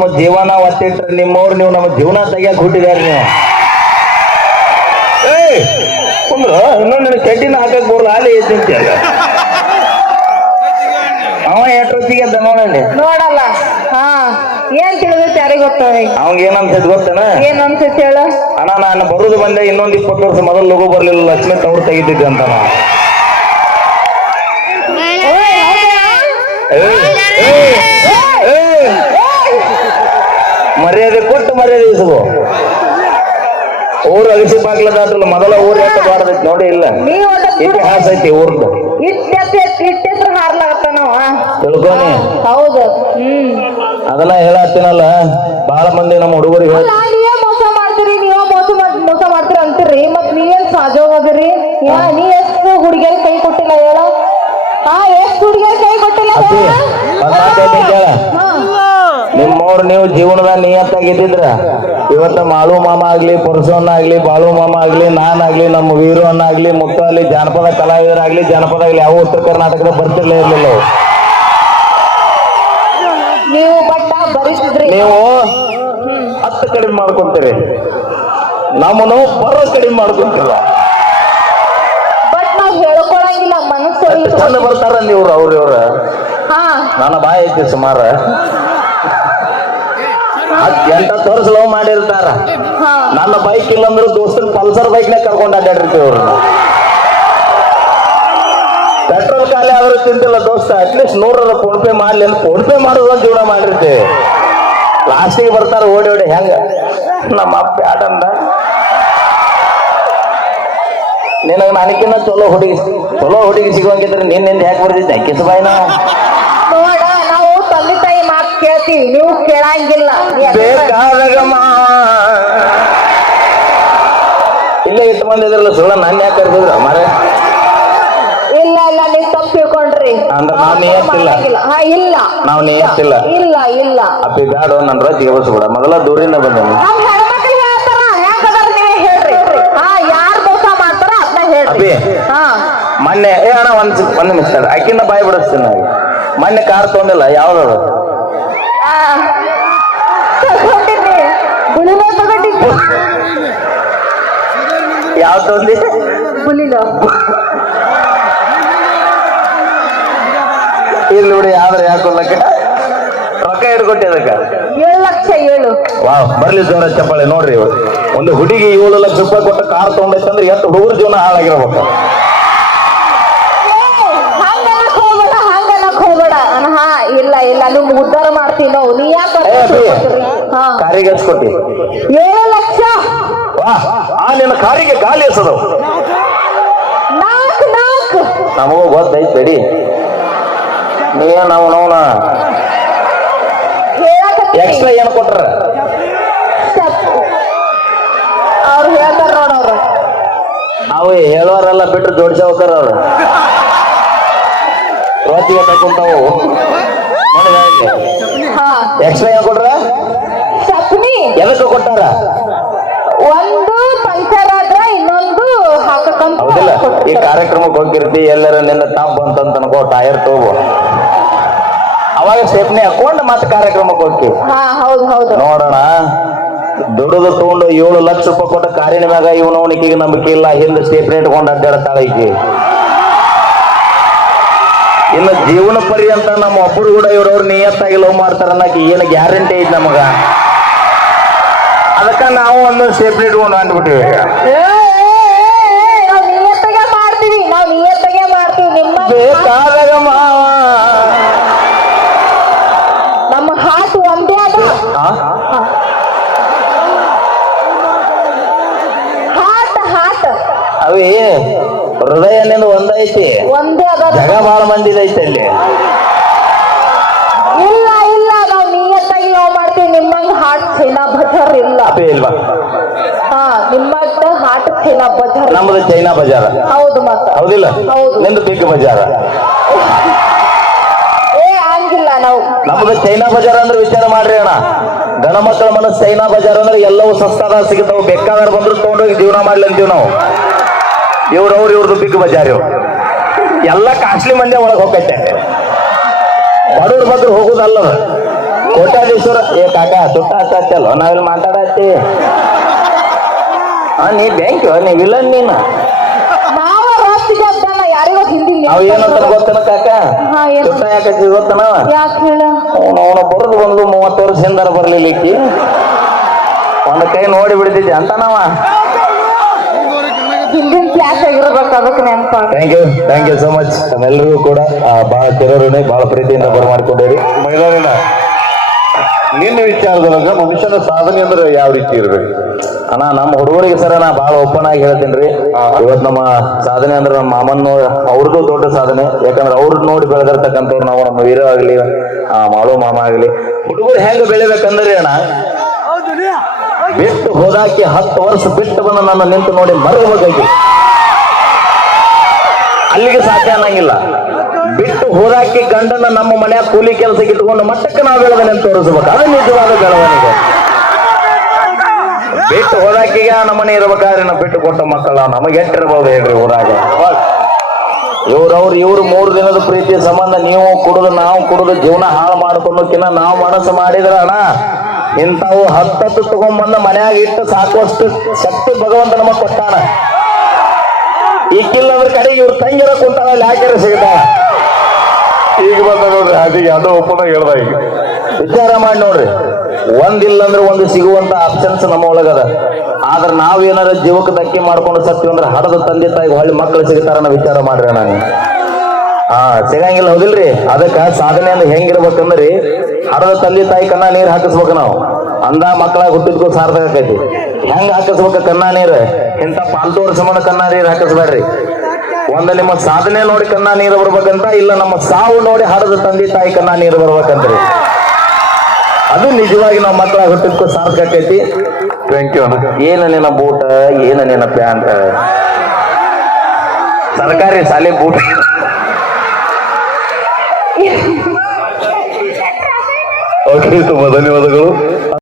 ನಮ್ಮ ಜೀವನ ಒತ್ತಿಟ್ರೆ ನಿಮ್ಮವ್ರು ನೀವು ನಮ್ಮ ಜೀವನ ತೆಗಿಯಕ್ ಹುಟ್ಟಿದಾರೆ ನೀವು? ಕುಂದ್ರ ಇನ್ನೊಂದು ಚಡ್ಡಿನ ಹಾಕಕ್ ಬರಲ್ಲ ಅಲ್ಲಿ ಐತಿ ಅವ ಎಷ್ಟೊತ್ತಿಗೆ ಅಂತ ನೋಡಲ್ಲಿ ನೋಡಲ್ಲ. ಹಾ ಏನ್ ತಿಳಿದೈತಿ ಯಾರಿಗ್ ಗೊತ್ತದ? ಅವಂಗ ಏನಂತ ಗೊತ್ತನ? ಏನ್ ಅನ್ಸೈತಿ ಹೇಳ? ಅಣ್ಣ ನಾನು ಬರುದು ಬಂದೆ ಇನ್ನೊಂದು ಇಪ್ಪತ್ತು ವರ್ಷ ಮೊದಲು ಲಗು ಬರ್ಲಿಲ್ಲ ಲಕ್ಷ್ಮಿ ತವ್ರು ತೆಗಿತಿದ್ದೆ ಅಂತ ನಾ. ಏ ಏ ಏಯ್. ಮರ್ಯಾದೆ ಕೊಟ್ಟು ಮರ್ಯಾದೆ ಇಸಬು ಊರು ಅಗಸಿ ಬಾಗ್ಲದಾದ್ರಲ್ಲ ಮೊದಲ ಊರು ಎಷ್ಟು ಬಾರದೈತಿ ನೋಡಿ ಇಲ್ಲ. ಇತಿಹಾಸ ಐತಿ ಊರ್ದು. ತಿಳ್ಕೊನಿ. ಹೌದು. ಅದನ್ನ ಹೇಳತ್ತೀನಲ್ಲ ಬಹಳ ಮಂದಿ ನಮ್ಮ ಹುಡುಗರಿಗೆ ಮೋಸ ಮಾಡ್ತೀರಿ ನೀವೇ ಮೋಸ ಮೋಸ ಮಾಡ್ತೀರಿ ಅಂತೀರಿ ಮತ್ ನೀವೇನ್ ಸಾಜೋಗದಿರಿ ಯಾ ನೀ ಎಷ್ಟು ಹುಡುಗಿಯರ್ ಕೈ ಕೊಟ್ಟಿಲ್ಲ ಹೇಳ? ಆ ಎಷ್ಟು ಹುಡುಗಿಯರ್ ಕೈ ಕೊಟ್ಟಿಲ್ಲ ಅಪ್ಪಿ ಹೇಳ? ಒಂದ್ ಮಾತ್ ಹೇಳ್ತೀನಿ ಕೇಳ ಹಾ. ನೀವು ಜೀವನದಾಗ ನಿಯತ್ತಾಗಿದ್ದಿದ್ರ? ಇವತ್ತ ಮಾಳು ಮಾಮ ಆಗ್ಲಿ ಪುರುಷನ್ ಆಗ್ಲಿ ಬಾಳು ಮಾಮ ಆಗ್ಲಿ ನಾನಾಗ್ಲಿ ನಮ್ಮ ವೀರು ಆಗಲಿ ಆಗ್ಲಿ ಮುತ್ತು ಅಲ್ಲಿ ಜಾನಪದ ಕಲಾವಿದರಾಗ್ಲಿ ಜಾನಪದ ಆಗ್ಲಿ ಯಾವ ಉತ್ತರ ಕರ್ನಾಟಕದ ಬರ್ತಿರ್ಲೇ ಇರ್ಲಿಲ್ಲ ನೀವು ಹತ್ತು ಕಡಿಮೆ ಮಾಡ್ಕೊಂತೀರಿ. ನಮ್ಮನ್ನು ಬರೋ ಕಡಿಮೆ ಮಾಡ್ಕೊಂತಿಲ್ಲ ಚಂದ ಬರ್ತಾರ ನೀವು ಅವ್ರ ಇವ್ರ. ಹಾ. ನನ್ನ ಬಾಯಿ ಐತಿ ಸುಮಾರ. ಹತ್ತು ತೋರ್ಸ್ ಲವ್ ಮಾಡಿರ್ತಾರ. ನನ್ನ ಬೈಕ್ ಇಲ್ಲಂದ್ರೆ ದೋಸ್ತರ ಪಲ್ಸರ್ ಬೈಕ್ನೇ ಕರ್ಕೊಂಡು ಅಡ್ಡಾಡಿರ್ತೀವಿ ಅವ್ರು ಪೆಟ್ರೋಲ್ ಖಾಲಿ ಆದ್ರೂ ತಿಂತಿಲ್ಲ ದೋಸ್ತ ಅಟ್ಲೀಸ್ಟ್ ನೂರ ಫೋನ್ ಪೇ ಮಾಡ್ಲಿ ಅಂತ ಫೋನ್ ಪೇ ಮಾಡೋದು ಜೀವನ ಮಾಡಿರ್ತೀವಿ. ಲಾಸ್ಟಿಗೆ ಬರ್ತಾರ ಓಡಿ ಓಡಿ ಹೆಂಗ? ನಮ್ಮ ಅಪ್ಪ ಆಡಂದ ನಿನಗೆ ನನಗಿನ್ನ ಚಲೋ ಹುಡುಗಿ ಚಲೋ ಹುಡುಗಿ ಸಿಗೋಂಗಿದ್ರೆ ನಿನ್ನಿಂದ ಯಾಕೆ ಬರ್ತಿದ್ದೆ ಕಿಸ್ ಬಾಯ್ನ ನೋಡ ನಾವು ತಂದೆ ತಾಯಿ ಮಾತು ಕೇಳ್ತೀವಿ ನೀವು ಕೇಳಂಗಿಲ್ಲ. ಇಲ್ಲ ಮಾವ ಇಲ್ಲೇ ಇಟ್ಟು ಬಂದಿದ್ರಲ್ಲ ಸುಳ್ಳ ನನ್ನ ಯಾಕೆ ಕರ್ದಿದ್ರ ಮರೆ ಇಲ್ಲ ಇಲ್ಲ ನೀವು ತಪ್ಪು ತಿಳ್ಕೊಂಡ್ರಿ. ಅಂದ್ರೆ ನಾವ್ ನಿಯತ್ತಿಲ್ಲ. ಹಾ ಇಲ್ಲ. ನಾವ್ ನಿಯತ್ತಿಲ್ಲ. ಇಲ್ಲ ಇಲ್ಲ. ಅಪ್ಪಿ ಬ್ಯಾಡ ನನ್ನ ರೊಚ್ಚಿಗೆ ಬಸ್ಬಿಡ. ಮೊದಲ ದೂರಿಂದ ಬಂದೇನಿ ಮೊನ್ನೆ ಏ ಅಣ್ಣ ಒಂದ್ ಒಂದ್ ನಿಮಿಷ ಅಕ್ಕಿನ ಬಾಯ್ ಬಿಡಿಸ್ತೀನಿ ಮೊನ್ನೆ ಕಾರ್ ತೊಗೊಂಡಿಲ್ಲ ಯಾವ್ದದು? ಆ, ತಗೊಂಡಿನಿ ಬುಳಿನ ಯಾವ ತೊಂದಿ ಬುಲಿನ ಇಲ್ಲಿ ನೋಡಿ ಆದ್ರೆ ಯಾಕೊಲ್ಲಕ್ಕ ರೊಕ್ಕ ಹಿಡ್ಕೊಟ್ಟಿ ಅದಕ್ಕ? ಏಳು ಲಕ್ಷ ಏಳು. ವಾವ್ ಬರ್ಲಿ ಜೋರ ಚಪ್ಪಾಳೆ ನೋಡ್ರಿ. ಒಂದು ಹುಡುಗಿ ಏಳು ಲಕ್ಷ ರೂಪಾಯಿ ಕೊಟ್ಟು ಕಾರ್ ಅಂದ್ರೆ ಎಷ್ಟು ಹುಡುಗರ ಜೀವನ ಹಾಳಾಗಿರ್ಬೇಕು. ಇಲ್ಲ ಇಲ್ಲ ನಿಮ್ಗೆ ಉದ್ಧಾರ ಮಾಡ್ತೀವಿ ನಾವು ನೀ ಯಾಕೆ ಏ ಅಪ್ಪಿ ಹಾ ಕಾರಿಗೆ ಹಚ್ಕೊಟ್ಟಿ. ಏಳು ಲಕ್ಷ. ಆ ನಿನ್ನ ಕಾರಿಗೆ ಗಾಲಿ ಎಸದು. ನಮಗೂ ಗೊತ್ತೈತ್ ಬೇಡಿ. ನೀ ನಾವು ನೋವನ ಎಕ್ಸ್ಟ್ರಾ ಏನು ಕೊಟ್ರ? ಅವ್ರು ಹೇಳ್ತಾರ ನೋಡವ್ರು ಅವು ಹೇಳೋರೆಲ್ಲ ಬಿಟ್ಟು ಜೋಡಿಸಿ ಹೋಗ್ತಾರ ಅವ್ರು. ರೊಟ್ಟಿ ತಗೊಂತಾವು ಹಾ ಎಕ್ಸ್ಟ್ರಾ ಏನ್ ಕೊಟ್ರ ಚಟ್ನಿ ಎದಕ್ಕೆ ಕೊಟ್ಟಾರ? ಒಂದು ಪಂಚರ್ ಆದ್ರ ಇನ್ನೊಂದು ಹಾಕಕ್ಕಂತ ಹೌದಿಲ್ಲ ಈ. ಕಾರ್ಯಕ್ರಮಕ್ಕೆ ಹೋಗಿರ್ತಿ ಎಲ್ಲರ ನಿನ್ನ ತಾಪ್ ಬಂತಂತ ಅನ್ಕೋ ಟೈರ್ ತಗೋ ಅವಾಗ ಸ್ಟೆಪ್ನಿ ಹಾಕೊಂಡು ಮತ್ತೆ ಕಾರ್ಯಕ್ರಮಕ್ಕೆ ಹೋಗ್ತೀವಿ ಹಾ ಹೌದು ಹೌದು. ನೋಡೋಣ ದುಡಿದು ತಗೊಂಡು ಏಳು ಲಕ್ಷ ರೂಪಾಯಿ ಕೊಟ್ಟ ಕಾರಿನ ಮ್ಯಾಗ ಇವನವನಿಗೆ ನಂಬಿಕೆ ಇಲ್ಲ ಹಿಂದೆ ಸ್ಟೇಪ್ನಿ ಇಟ್ಕೊಂಡು ಅಡ್ಡಾಡ ಈಕಿ. ಇನ್ನು ಜೀವನ ಪರ್ಯಂತ ನಮ್ಮ ಒಬ್ಬರು ಕೂಡ ಇವ್ರವ್ರು ನಿಯತ್ತಾಗಿ ಲವ್ ಮಾಡ್ತಾರ ಅನ್ನಕ್ಕೆ ಏನು ಗ್ಯಾರಂಟಿ ಐತಿ ನಮಗ. ಅದಕ್ಕ ನಾವು ಒಂದು ಸೇಫ್ಟಿ ಇಟ್ಕೊಂಡು ಅಂದ್ಬಿಟ್ಟಿವಿ. ಬೇಕಾದಾಗ ಮಾವ ನಮ್ಮ ಹಾಟ್ ಒಂದೇ ಅದ? Heart heart. ಅವಿ ಹೃದಯ ನಿಂದ ಒಂದೈತಿ. ಒಂದೇ ಅದ. ಜಗ ಮಂದಿದೈತಿ ಅಲ್ಲಿ. ಇಲ್ಲ ಇಲ್ಲ ನಾವು ನಿಯತ್ತಾಗಿ ನಾವ್ ಮಾಡ್ತೀವಿ. ನಿಮ್ಮಂಗ ಹಾಟ್ ಚೈನಾ ಬಜಾರ್ ಇಲ್ಲ. ಇಲ್ವಾ? ಹಾ ನಿಮ್ಮಂತ ಹಾಟ್ ಚೈನಾ ಬಜಾರ್ ನಮ್ದು ಚೈನಾ ಬಜಾರ್. ಹೌದು ಮತ್ತ ಹೌದಿಲ್ಲ? ಹೌದು. ನಿಂದು ಬಿಗ್ ಬಜಾರ. ಏ ಆಗಿಲ್ಲ ನಾವು. ನಮ್ದು ಚೈನಾ ಬಜಾರ್ ಅಂದ್ರೆ ವಿಚಾರ ಮಾಡ್ರಿ ಅಣ್ಣ. ಗಣ ಮಕ್ಕಳ ಮನಸ್ಸು ಚೈನಾ ಬಜಾರ್ ಅಂದ್ರೆ ಎಲ್ಲವೂ ಸಸ್ತಾದ ಸಿಗ್ತಾವ. ಬೇಕಾದ್ರೆ ಬಂದ್ರು ತಗೊಂಡೋಗಿ ಜೀವನ ಮಾಡ್ಲಿ ಅಂತೀವಿ ನಾವು. ಇವ್ರವ್ರು ಇವ್ರದ್ದು ಬಿಗ್ ಬಜಾರ್. ಇವ್ರು ಎಲ್ಲ ಕಾಸ್ಟ್ಲಿ ಮಂದಿ ಒಳಗೆ ಹೋಗೈತೆ ಬಡವ್ರ ಬದ್ರು ಹೋಗುದಲ್ಲ. ಕೋಟಾದೇಶ್ವರ ಏ ಕಾಕ ಸುಟ್ಟ ಹತ್ತಲ್ಲ ನಾವೆಲ್ಲ ಮಾತಾಡತ್ತಿ. ಹಾ ನೀ ಬ್ಯಾಂಕ್ ನೀ ವಿಲನ್ ನೀನು ನಾವ್ ಏನಂತ ಗೊತ್ತನ ಕಾಕ? ಸುಟ್ಟ ಯಾಕೆ ಗೊತ್ತನ? ಯಾಕೆ ಹೇಳ? ಅವನು ಅವನು ಬರೋದು ಒಂದು ಮೂವತ್ತು ವರ್ಷ ಹಿಂದಾರ ಬರ್ಲಿಕ್ಕೆ ಒಂದು ಕೈ ನೋಡಿ ಬಿಡ್ತಿದ್ದೆ ಅಂತ ನಾವ ಕ್ಲಾಸ್ ಆಗಿರ್ಬೇಕು ಅದಕ್ಕೆ ನೆನಪ. Thank you thank you so much ನಮ್ಮೆಲ್ಲರಿಗೂ ಕೂಡ ಆ, ಬಹಳ ಚಿರಋಣಿ ಬಹಳ ಪ್ರೀತಿಯಿಂದ ಬರಮಾಡ್ಕೊಂಡಿರಿ ಮೈದಾನಿನ ನಿನ್ನ ವಿಚಾರದೊಳಗ ಮನುಷ್ಯನ ಸಾಧನೆ ಅಂದ್ರೆ ಯಾವ ರೀತಿ ಇರ್ಬೇಕು? ಅಣ್ಣ ನಮ್ಮ ಹುಡುಗರಿಗೆ ಸರ ನಾ ಭಾಳ ಓಪನ್ ಆಗಿ ಹೇಳ್ತೀನಿ ರೀ. ಇವತ್ತು ನಮ್ಮ ಸಾಧನೆ ಅಂದ್ರೆ ನಮ್ಮ ಮಾಮನ್ ಅವ್ರದ್ದು ದೊಡ್ಡ ಸಾಧನೆ. ಯಾಕಂದ್ರೆ ಅವ್ರು ನೋಡಿ ಬೆಳೆದಿರ್ತಕ್ಕಂಥವ್ರು ನಾವು ನಮ್ಮ ವೀರ ಆಗಲಿ ಮಾಳು ಮಾಮ ಆಗಲಿ. ಹುಡುಗರು ಹೆಂಗೆ ಬೆಳಿಬೇಕಂದ್ರೆ ಅಣ್ಣ? ಬಿಟ್ಟು ಹೋದಾಕಿ ಹತ್ತು ವರ್ಷ ಬಿಟ್ಟು ಬಂದು ನನ್ನ ನಿಂತು ನೋಡಿ ಮರಬೇಕಾಗಿ ಅಲ್ಲಿಗೆ ಸಾಧ್ಯ ಅನ್ನಂಗಿಲ್ಲ. ಬಿಟ್ಟು ಹೋದಾಕಿ ಗಂಡನ ನಮ್ಮ ಮನೆಯ ಕೂಲಿ ಕೆಲಸಕ್ಕೆ ಇಟ್ಕೊಂಡು ಮಟ್ಟಕ್ಕೆ ನಾವು ಬೆಳೆದನೆ ತೋರಿಸ್ಬೇಕು. ಅದು ನಿಜವಾದ ಬೆಳವಣಿಗೆ. ಬಿಟ್ಟು ಹೋದಾಕಿಗೆ ನಮ್ಮನೆ ಇರ್ಬೇಕಾದ್ರೆ ನಾವು ಬಿಟ್ಟು ಕೊಟ್ಟ ಮಕ್ಕಳ ನಮಗೆ ಎಟ್ಟಿರ್ಬೋದು ಹೇಳ್ರಿ ಊರಾಗ. ಇವ್ರವ್ರು ಇವ್ರು ಮೂರು ದಿನದ ಪ್ರೀತಿ ಸಂಬಂಧ, ನೀವು ಕುಡಿದು, ನಾವು ಕುಡಿದು, ಜೀವನ ಹಾಳು ಮಾಡ್ಕೊಂಡಕ್ಕಿನ್ನ ನಾವು ಮನಸ್ಸು ಮಾಡಿದ್ರ ಅಣ್ಣ, ಇಂಥವು ಹತ್ತತ್ತು ತಗೊಂಡ್ಬಂದ ಮನ್ಯಾಗ ಇಟ್ಟು ಸಾಕುವಷ್ಟು ಶಕ್ತಿ ಭಗವಂತ ನಮಗ್ ಕೊಟ್ಟಾನ ಈಗಿಲ್ಲ ಅಂದ್ರೆ ಕಡೆಗೆ ಇವ್ರ ತಂಗಿರ ಕುಂತಾಳ ಹಾಕಿರ ಸಿಗ್ತಾಳ ಈಗ ಬಂದ ನೋಡ್ರಿ ಹಾದಿಗೆ ಅದು ಒಪ್ಪನ ಹೇಳ್ದ ಈಗ. ವಿಚಾರ ಮಾಡಿ ನೋಡ್ರಿ. ಒಂದಿಲ್ಲ ಅಂದ್ರೆ ಒಂದು ಸಿಗುವಂತ ಆಪ್ಷನ್ಸ್ ನಮ್ಮ ಒಳಗದ. ಆದ್ರೆ ನಾವೇನಾರ ಏನಾರ ಜೀವಕ್ಕೆ ಧಕ್ಕೆ ಮಾಡ್ಕೊಂಡು ಸತ್ತೀವಿ ಅಂದ್ರೆ ಹಡದ ತಂದೆ ತಾಯಿ ಹೊಳ್ಳಿ ಮಕ್ಕಳು ಸಿಗ್ತಾರನ್ನ ವಿಚಾರ ಮಾಡ್ರಿ ನಾನು ಹಾ ಸಿಗಂಗಿಲ್ಲ ಹೌದಿಲ್ರಿ? ಅದಕ್ಕ ಸಾಧನೆ ಅಂದ್ರೆ ಹೆಂಗಿರ್ಬೇಕಂದ್ರಿ? ಹಡದ ತಂದೆ ತಾಯಿ ಕನ್ನ ನೀರ್ ಹಾಕಿಸ್ಬೇಕು ನಾವು. ಅಂದ ಮಕ್ಕಳ ಹುಟ್ಟಿದ್ಕೂ ಸಾರ್ಥಕ ಆಕೈತಿ. ಹೆಂಗ್ ಹಾಕಿಸ್ಬೇಕು ಕನ್ನ ನೀರ್? ಇಂಥ ಪಾಲ್ತೋರ್ ಸಂಬಂಧ ಕನ್ನ ನೀರ್ ಹಾಕಿಸ್ಬೇಡ್ರಿ. ಒಂದ ನಿಮ್ಮ ಸಾಧನೆ ನೋಡಿ ಕನ್ನ ನೀರು ಬರ್ಬೇಕಂತ ಇಲ್ಲ ನಮ್ಮ ಸಾವು ನೋಡಿ ಹರಿದ ತಂದೆ ತಾಯಿ ಕನ್ನ ನೀರು ಬರ್ಬೇಕಂತ್ರಿ. ಅದು ನಿಜವಾಗಿ ನಾವು ಮಕ್ಕಳ ಹುಟ್ಟಿದ್ಕು ಸಾರ್ಥಕ ಆಕೈತಿ. ಏನ ನಿನ್ನ ಬೂಟ ಏನ ನಿನ್ನ ಪ್ಯಾಂಟ್? ಸರ್ಕಾರಿ ಶಾಲೆ ಬೂಟ್. ಓಕೆ ತುಂಬಾ ಧನ್ಯವಾದಗಳು.